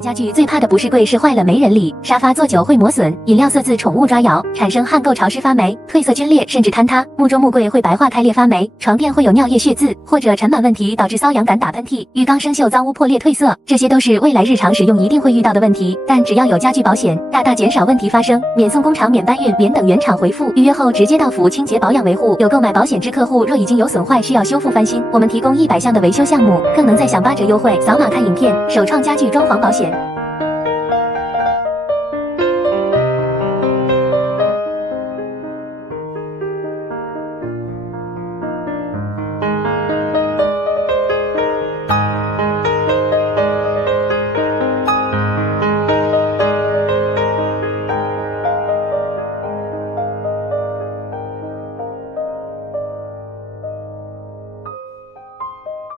买家具最怕的不是柜是坏了没人理，沙发坐久会磨损，饮料色渍宠物抓咬，产生汗垢潮湿发霉，褪色皲裂甚至坍塌，木桌木柜会白化开裂发霉，床垫会有尿液血渍，或者尘螨问题导致瘙痒感打喷嚏，浴缸生锈脏污破裂褪色，这些都是未来日常使用一定会遇到的问题。但只要有家具保险，大大减少问题发生，免送工厂、免搬运、免等原厂回复，预约后直接到府清洁保养维护。有购买保险之客户，若已经有损坏需要修复翻新，我们提供100项的维修项目，更能再享8折优惠。扫码看影片，首创家具装潢保险。